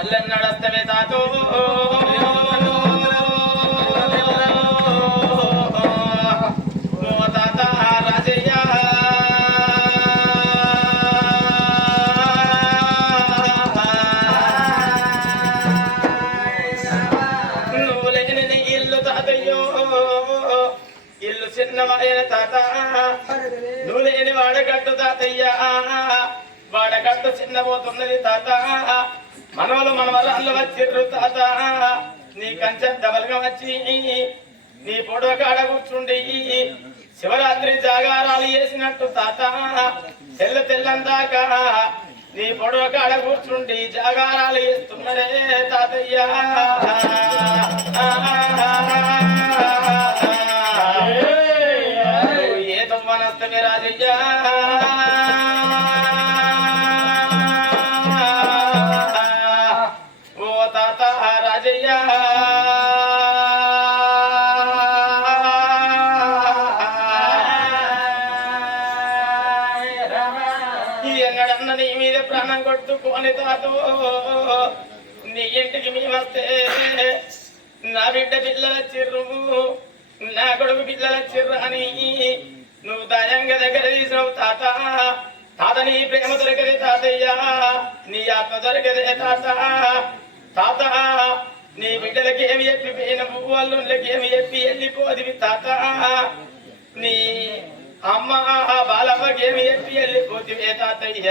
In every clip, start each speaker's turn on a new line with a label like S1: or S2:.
S1: మల్లెన్నడస్తవే తాతో ఓ తాత. నువ్వు లేని వాడగట్టు తాతయ్యా. వాడగట్టు చిన్నబోతున్నది తాత. మనవలు మనవరాళ్ళు వచ్చిర్రు తాత. నీ కంచె డబల్గా వచ్చి నీ పొడవ కాడ కూర్చుండి. శివరాత్రి జాగారాలు చేసినట్టు తాత. తెల్ల తెల్లందాకా నీ పొడవ కాడ కూర్చుండి జాగారాలు చేస్తున్నరే తాతయ్య. ఏ తమ్మనస్తమి రాజయ్య. అజయా ఎన్నడన్న నీ మీద ప్రాణం కొట్టుకొని తాతో నీ ఇంటికి మీ వస్తే నా బిడ్డ పిల్లల చిర్రు నా కొడుకు పిల్లల చిర్రు అని నువ్వు దయంగా దగ్గర తీసినావు తాత. తాత నీ ప్రేమ దొరకదే తాతయ్యా. నీ ఆత్మ దొరకదే తాత. తాత నీ బిడ్డలకి ఏమి చెప్పి పోయిన పువ్వులకి ఏమి చెప్పి వెళ్ళిపోదివి తాత. నీ అమ్మ బాలమ్మకి ఏమి చెప్పి వెళ్ళిపోతివే తాతయ్య.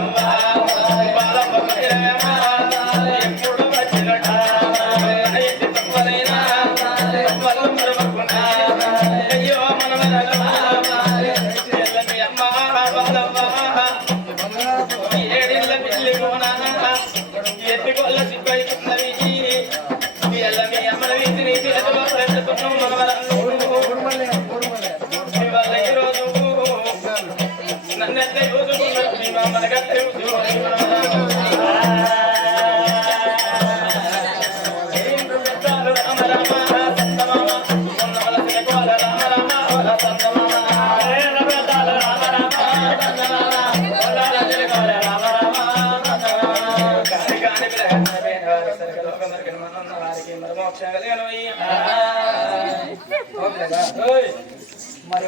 S1: ఈ రోజు నన్నెత్తే చూసుకున్నారు మీ మమ్మల్ని గట్టే
S2: మరి